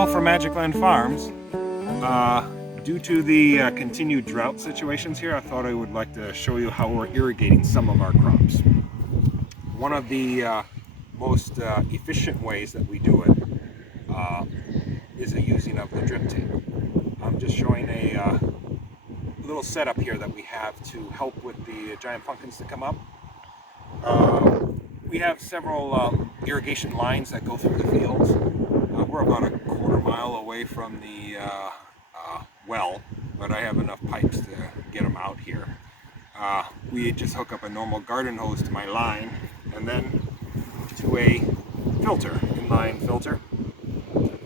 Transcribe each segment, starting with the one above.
Well, for Magic Land Farms, due to the continued drought situations here, I thought I would like to show you how we're irrigating some of our crops. One of the most efficient ways that we do it is the using of the drip tape. I'm just showing a little setup here that we have to help with the giant pumpkins to come up. We have several irrigation lines that go through the fields. We're about a quarter mile away from the well, but I have enough pipes to get them out here. We just hook up a normal garden hose to my line and then to a filter, inline filter.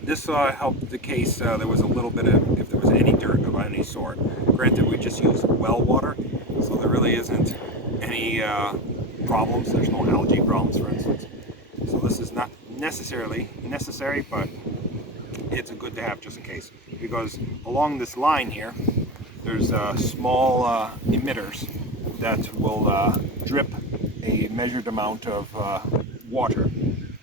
This helped the case there was a little bit of, if there was any dirt of any sort. Granted, we just use well water, so there really isn't any problems. There's no algae problems, for instance. So this is not necessarily necessary, but it's good to have just in case. Because along this line here, there's small emitters that will drip a measured amount of water.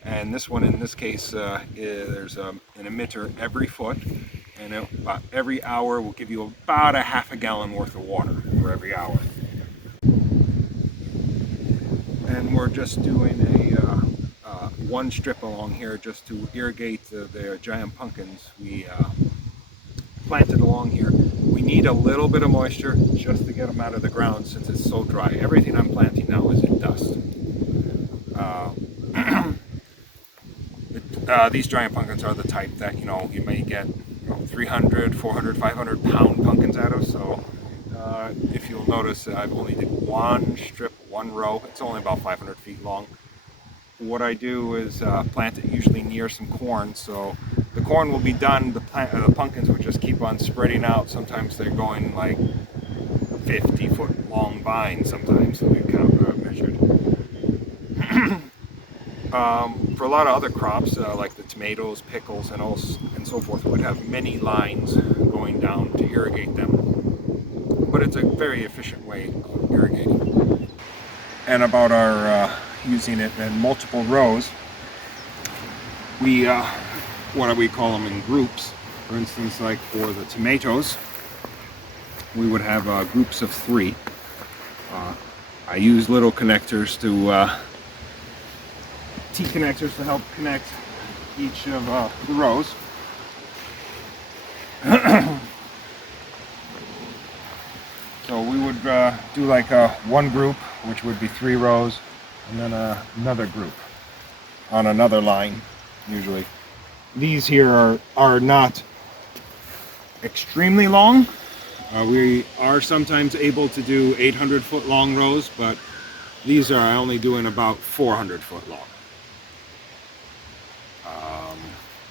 And this one, in this case, there's an emitter every foot, and about every hour will give you about a half a gallon worth of water for every hour. And we're just doing a one strip along here just to irrigate the giant pumpkins. We planted along here. We need a little bit of moisture just to get them out of the ground since it's so dry. Everything I'm planting now is in dust. These giant pumpkins are the type that, you may get 300, 400, 500 pound pumpkins out of. So if you'll notice, I've only did one strip, one row. It's only about 500 feet long. What I do is plant it usually near some corn. So the corn will be done, the pumpkins will just keep on spreading out. Sometimes they're going like 50-foot long vines sometimes that we've measured. For a lot of other crops, like the tomatoes, pickles, and so forth, would have many lines going down to irrigate them. But it's a very efficient way of irrigating. And about our using it in multiple rows, we what do we call them, in groups? For instance, like for the tomatoes, we would have groups of 3. I use little connectors to T-connectors to help connect each of the rows. So we would do like one group, which would be 3 rows, and then another group on another line, usually. These here are not extremely long. We are sometimes able to do 800-foot long rows, but these are only doing about 400-foot long.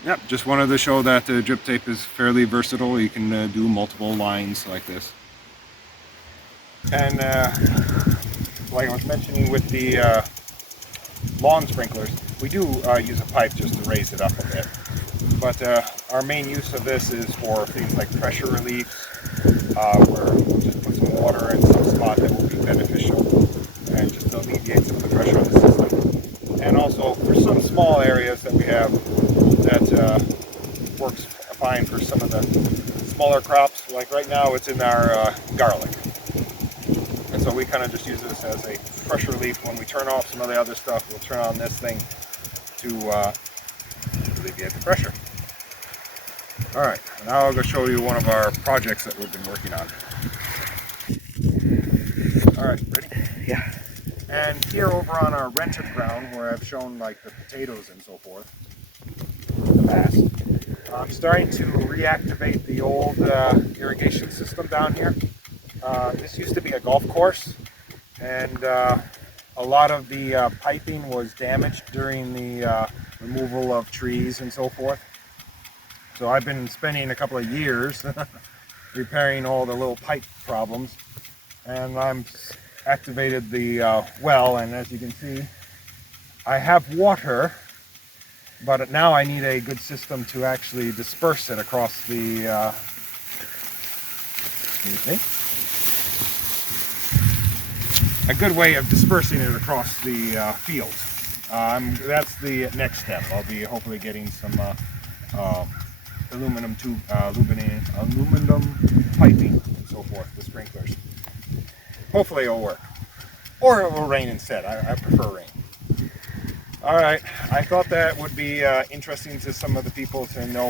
Yep, just wanted to show that the drip tape is fairly versatile. You can do multiple lines like this. And like I was mentioning with the lawn sprinklers, we do use a pipe just to raise it up a bit. But our main use of this is for things like pressure relief, where we'll just put some water in some spot that will be beneficial and just alleviate some of the pressure on the system. And also for some small areas that we have that works fine for some of the smaller crops. Like right now it's in our garlic. And so we kind of just use this as a pressure relief. When we turn off some of the other stuff, we'll turn on this thing to alleviate the pressure. Alright, now I'll go show you one of our projects that we've been working on. Alright, ready? Yeah. And here over on our rented ground, where I've shown like the potatoes and so forth in the past, I'm starting to reactivate the old irrigation system down here. This used to be a golf course, and a lot of the piping was damaged during the removal of trees and so forth. So I've been spending a couple of years repairing all the little pipe problems, and I'm activated the well, and as you can see, I have water, but now I need a good system to actually disperse it across the a good way of dispersing it across the field. That's the next step. I'll be hopefully getting some aluminum tube, aluminum piping, and so forth, the sprinklers. Hopefully it'll work. Or it will rain instead. I prefer rain. All right, I thought that would be interesting to some of the people to know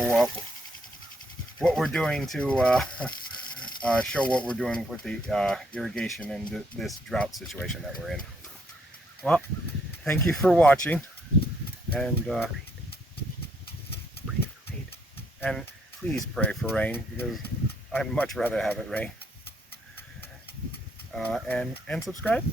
what we're doing to show what we're doing with the irrigation and this drought situation that we're in. Well, thank you for watching, and please pray for rain, because I'd much rather have it rain. And subscribe.